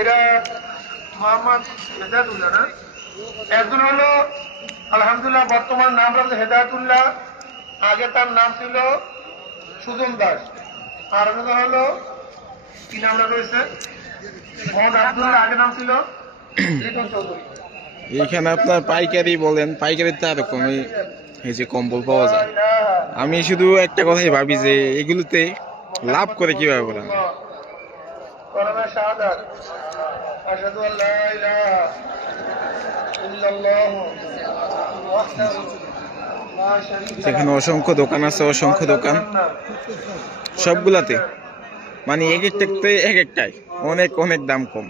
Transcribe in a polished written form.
এটা মোহাম্মদ হেদায়তুল্লাহ না? একজন হলো আলহামদুলিল্লাহ বর্তমান নাম রাখছে হেদায়তুল্লাহ, আগে তার নাম ছিল সুজন দাস। আর একজন হলো কি নাম রয়েছে মোহাম্মদ আব্দুল্লাহ, আগে নাম ছিল লিটন চৌধুরী। এইখানে আপনার পাইকারি বলেন, পাইকারিতে এরকমই এই যে কম্বল পাওয়া যায়। আমি শুধু একটা কথাই ভাবি যে এগুলোতে লাভ করে কিভাবে ওরা। সেখানে অসংখ্য দোকান আছে, অসংখ্য দোকান, সবগুলাতে মানে এক একটাতে এক একটাই অনেক অনেক দাম কম।